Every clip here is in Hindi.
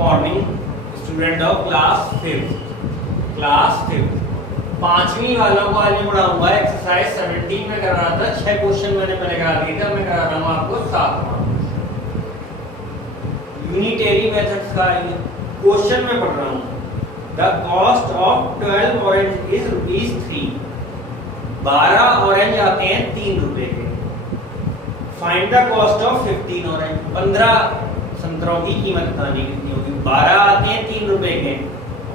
Morning student of class 5th पांचवी वालों को आज मैं पढ़ाऊंगा एक्सरसाइज 17 में कर रहा था। 6 क्वेश्चन मैंने पहले करा दिए थे, मैं करा रहा हूँ आपको 7वां यूनिटरी मेथड्स का क्वेश्चन में पढ़ रहा हूँ। The cost of 12 orange is ₹3। 12 orange आते हैं 3 रुपए के। Find the cost of 15 orange. 15 संतरों की कीमत बतानी कितनी होगी। 12 आते हैं 3 रुपए के,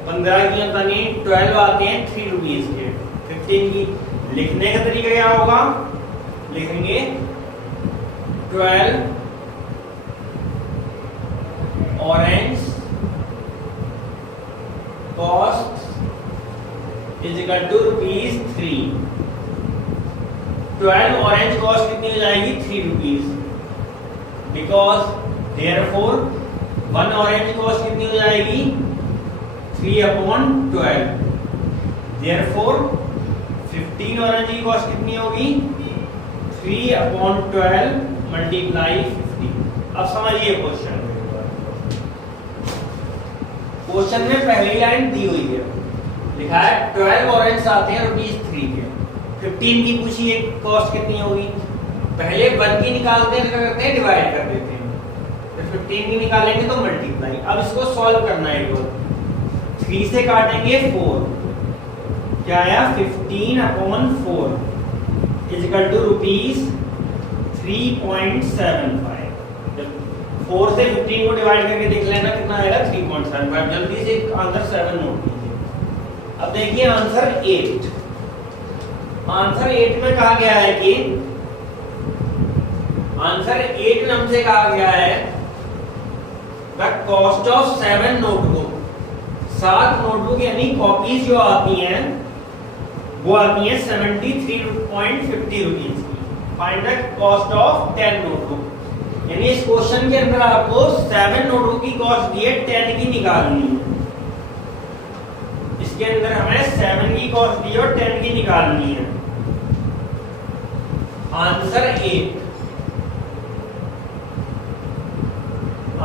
15 की बतानी 12 आते हैं 3 रुपीज के। 15 की लिखने का तरीका क्या होगा, लिखेंगे 12 orange cost is equal to ₹3। 12 orange cost कितनी हो जाएगी 3 rupees, because therefore 1 orange cost कितनी हो जाएगी 3/12। देयरफॉर 15 ऑरेंज की कॉस्ट कितनी होगी 3/12 मल्टीप्लाई 50। अब समझिए क्वेश्चन में पहली लाइन दी हुई है, लिखा है 12 ऑरेंज आते हैं ₹3 के। 15 की पूछी है कॉस्ट कितनी होगी। पहले 1 की निकालते हैं, क्या करते हैं डिवाइड कर देते हैं, फिर 15 की निकालेंगे तो मल्टीप्लाई। अब इसको सॉल्व करना है। 3 से काटेंगे 4, क्या आया 15/4 इज इक्वल टू ₹3.75। 4 से 15 को डिवाइड करके देख लेना कितना आएगा 3.75। जल्दी से आंसर 7 नोट कीजिए। अब देखिए आंसर 8। आंसर 8 में कहा गया है कि आंसर 8 में हमसे कहा गया है the cost of 7 notebook. 7 notebook यानी कॉपीज जो आती हैं वो आती हैं 73.50 रुपीज की। Find the cost of 10 notebook, यानी इस क्वेश्चन के अंदर आपको 7 नोटबुक की कॉस्ट दी है, 10 की निकालनी है। इसके अंदर हमें 7 की कॉस्ट दी है और 10 की निकालनी है। आंसर 8।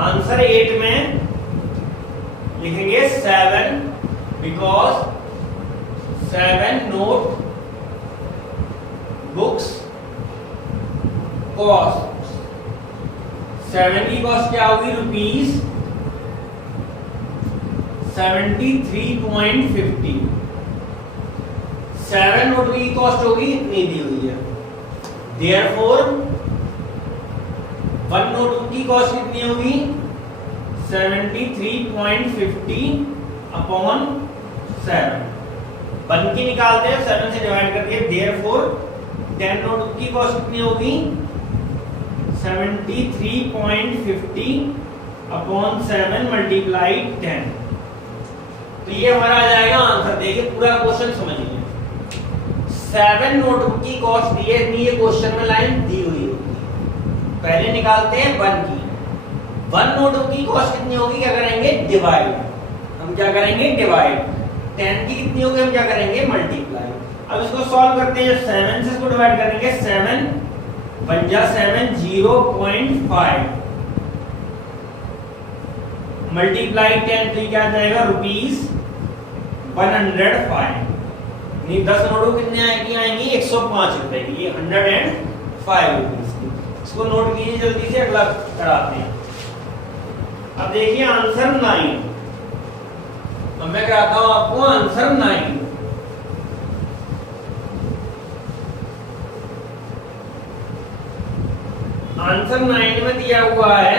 आंसर 8 में लिखेंगे 7 बिकॉज 7 नोट बुक्स कॉस्ट। 7 की कॉस्ट क्या होगी ₹73.50। 7 नोट की कॉस्ट होगी इतनी दी हुई है। देयरफॉर 1 नोटबुक की कॉस्ट कितनी होगी 73.50/7। 1 की निकालते हैं 7 से डिवाइड करके। देयरफॉर 10 नोटबुक की कॉस्ट कितनी होगी 73.50/7 मल्टीप्लाई 10। तो ये हमारा आ जाएगा आंसर। देखिए पूरा क्वेश्चन समझिए। 7 नोटबुक की कॉस्ट दी है, ये क्वेश्चन में लाइन दी हुई होगी। पहले निकालते हैं 1 की। 1 नोटबुक की कॉस्ट कितनी होगी, क्या करेंगे डिवाइड। हम क्या करेंगे डिवाइड। 10 की कितनी होगी, हम क्या करेंगे मल्टीप्लाई। अब इसको सॉल्व करते हैं। 7 से इसको डिवाइड करेंगे, 7 पंजा 7 0.5 मल्टीप्लाई 10 तो क्या आ जाएगा ₹105। 10 नोटबुक कितने आएंगी 105 रुपए की, 105 रुपीज की। इसको नोट कीजिए जल्दी से, अगला कराते हैं। अब देखिए आंसर 9। अब मैं कराता हूं आपको आंसर 9। आंसर 9 में दिया हुआ है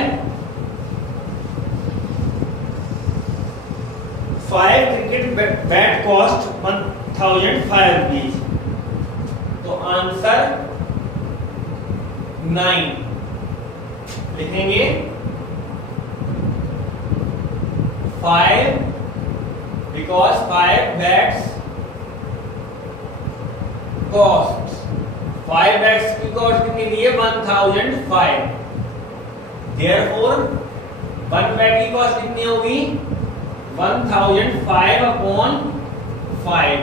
5 क्रिकेट बैट कॉस्ट 1005 रुपीज। तो आंसर 9 लिखेंगे 5 बिकॉज 5 बैट्स कॉस्ट। 5 बैट्स की कॉस्ट कितनी दी है 1005। देयरफॉर 1 बैट की कॉस्ट कितनी होगी 1005/5।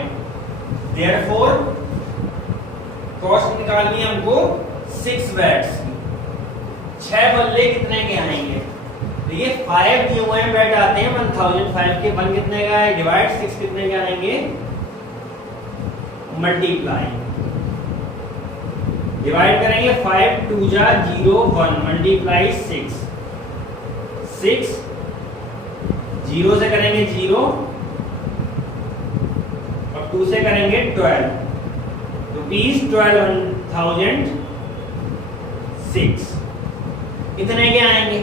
देयरफॉर कॉस्ट निकालनी है हमको 6 बैट्स की। 6 बल्ले कितने के आएंगे देखिए 5 दिए हुए हैं, बैठ आते हैं 1005 के 1 कितने का है, डिवाइड 6 कितने के आएंगे, मल्टीप्लाई, डिवाइड करेंगे 5 2 जा 0 1 मल्टीप्लाई 6 6 0 से करेंगे 0 और 2 से करेंगे 12 रुपीज 12,006 इतने के आएंगे।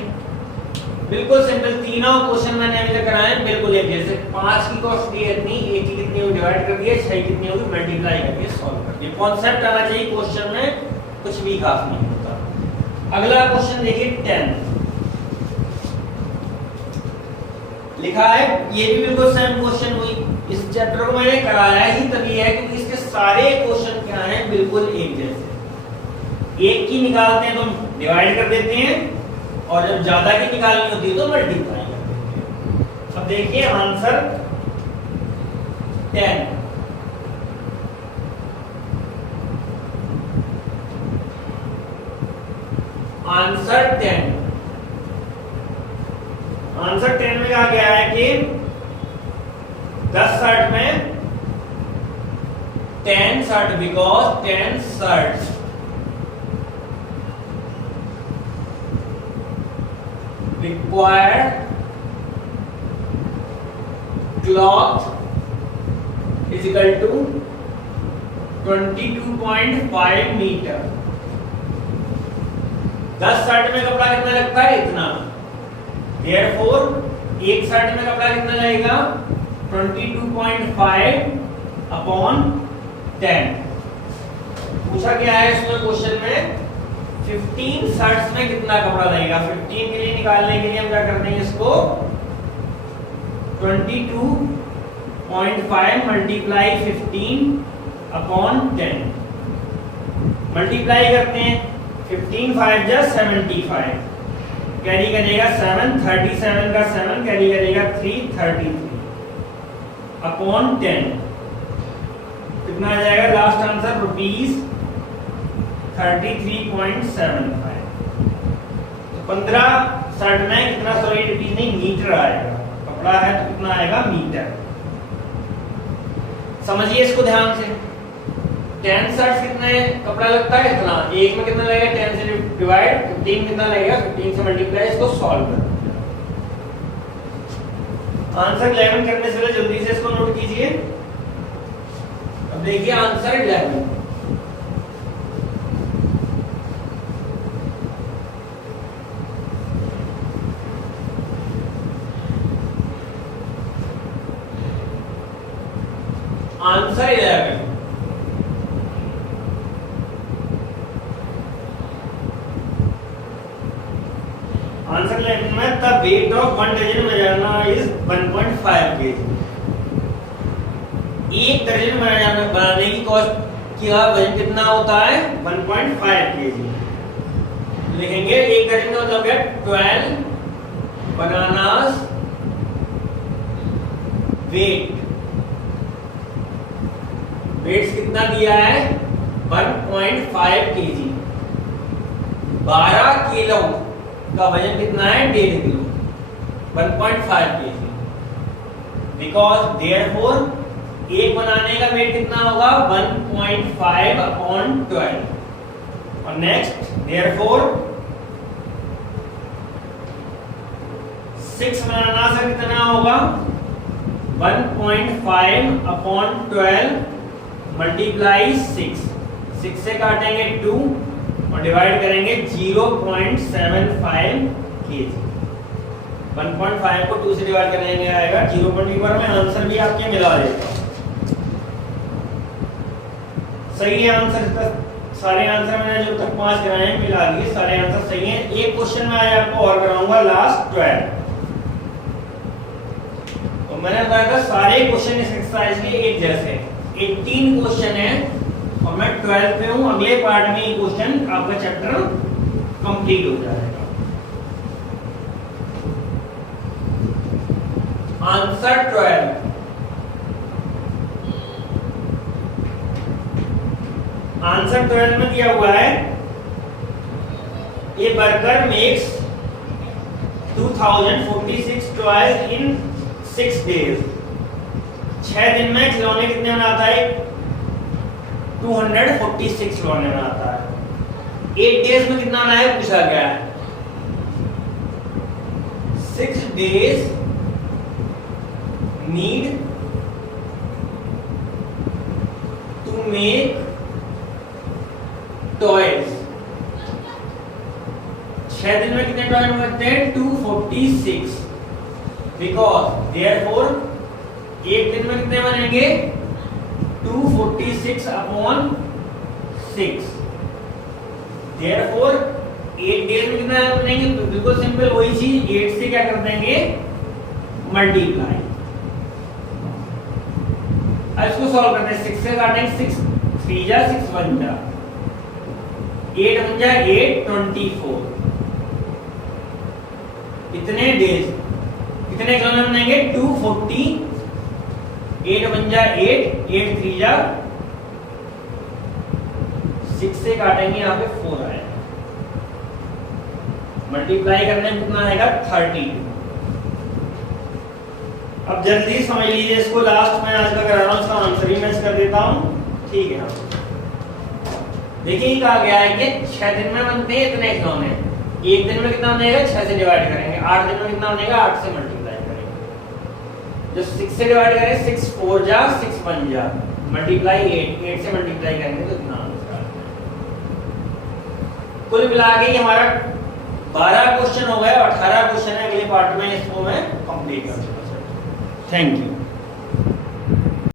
बिल्कुल सिंपल, तीनों क्वेश्चन मैंने अभी तक कराए हैं बिल्कुल एक जैसे। 5 की कॉस्ट दी है इतनी, 1 की कितनी होगी डिवाइड कर दिया, 6 कितनी होगी मल्टीप्लाई करके सॉल्व कर दिया। कॉन्सेप्ट आना चाहिए क्वेश्चन में, कुछ भी खास नहीं होता। अगला क्वेश्चन देखिए 10 लिखा है, ये भी बिल्कुल सेम क्वेश्चन हुई। इस चैप्टर को मैंने कराया ही तभी है क्योंकि इसके सारे क्वेश्चन क्या हैं, बिल्कुल एक जैसे। एक की निकालते हैं तो डिवाइड कर देते हैं और जब ज्यादा की निकालनी होती है तो मल्टीप्लाई कर देते हैं। अब देखिए आंसर 10 आंसर 10 आंसर 10 में कहा गया है कि 10 शर्ट में 10 shirt because 10 shirt required cloth is equal to 22.5 metre. 10 shirt में कपड़ा कितना लगता है, इतना। Therefore एक शर्ट में कपड़ा कितना लगेगा, 22.5 अपॉन 10। पूछा गया है इसमें क्वेश्चन में 15 शर्ट्स में कितना कपड़ा लगेगा। 15 के लिए निकालने के लिए हम क्या करते हैं, इसको 22.5 मल्टीप्लाई 15 अपॉन 10 मल्टीप्लाई करते हैं। 15 5 जा 75 कैरी करेगा 7, 37 का 7 कैरी करेगा 3, 33 अपॉन 10 कितना आ जाएगा लास्ट आंसर, रुपीज 33.75। तो 15 शर्ट में कितना, सॉरी रुपीज नहीं मीटर आएगा, कपड़ा है तो कितना आएगा मीटर। समझिए इसको ध्यान से। 10 शर्ट कितने कपड़ा लगता है, इतना। एक में कितना लगेगा, 10 से डिवाइड, 15 कितना लगेगा, 15 से मल्टीप्लाई, इसको सॉल्व कर। आंसर 11 करने से पहले जल्दी से इसको नोट कीजिए। अब देखिए आंसर 11 आंसर 11 आंसर 11 में the weight of 1 dozen banana is 1.5 kg। एक दर्जन बनाने की कॉस्ट क्या वजन कितना होता है, 1.5 kg। लिखेंगे एक दर्जन का मतलब है 12 बनानास वेट वेट्स कितना दिया है, 1.5 kg। 12 किलो का वजन कितना है, 1.5 किलो, 1.5 kg। बिकॉज देयरफॉर एक बनाने का वेट कितना होगा, 1.5 अपॉन 12। और नेक्स्ट देयरफॉर 6 बनाना से कितना होगा, 1.5 अपॉन 12 मल्टीप्लाई 6 से काटेंगे 2 और डिवाइड करेंगे 0.75 kg। 1.5 को 2 से डिवाइड करेंगे आएगा 0.1 में आंसर भी आपके मिला देगा। सही है आंसर, सारे आंसर मैंने जो तक 5 कराए हैं मिला दिए, सारे आंसर सही हैं। एक क्वेश्चन में आज आपको और कराऊंगा लास्ट 12। तो मैंने बताया था सारे क्वेश्चन इस एक्सरसाइज के एक जैसे 18 क्वेश्चन है और मैं 12 पे हूं। अगले पार्ट में ये क्वेश्चन आपका चैप्टर कंप्लीट हो जाएगा। आंसर 12 आंसर 12 में दिया हुआ है, a worker makes 2 2046 toys in 6 days। 6 दिन में खिलौने कितने बनाता है? 246 खिलौने बनाता है। 8 days में कितना बनाया पूछा गया है। 6 days need to make toys। 6 दिन में कितने टॉय बनते हैं? 246। बिकॉज देयरफॉर एक दिन में कितने बनेंगे? 246 अपॉन 6। देयरफॉर 8 डेज में कितना बनेंगे? बिल्कुल सिंपल वही चीज, 8 से क्या कर देंगे? मल्टीप्लाई। अब इसको सॉल्व करते हैं। 6 से काटेंगे, 6 3 जा 6 1 जा 8 1 जा 8 24। कितने डेज, कितने खिलौने बनेंगे? 240। 8 1 जा 8 8 3 जा 6 से काटेंगे, यहाँ पे 4 आएगा। मल्टीप्लाई करने में कितना आएगा? 32। अब जल्दी समझ लीजिए इसको, लास्ट में आज का करा रहा हूँ, उसका आंसर ही मैं कर देता हूँ। ठीक है, देखिए कहा गया है कि 6 दिन में बनते हैं इतने खिलौने। एक दिन में कितना बनेगा? 6 से डिवाइड करेंगे। 8 दिन में कितना बनेगा? 8 से मल्टीप्लाई करेंगे। जो 6 से डिवाइड करेंगे, 6 4 जा 6 1 जा मल्टीप्लाई 8 से मल्टीप्लाई करेंगे तो कितना आंसर आएगा। कुल मिला के हमारा 12 क्वेश्चन हो गए, 18 क्वेश्चन है। अगले पार्ट में इसको मैं कंप्लीट कर दूंगा। Thank you.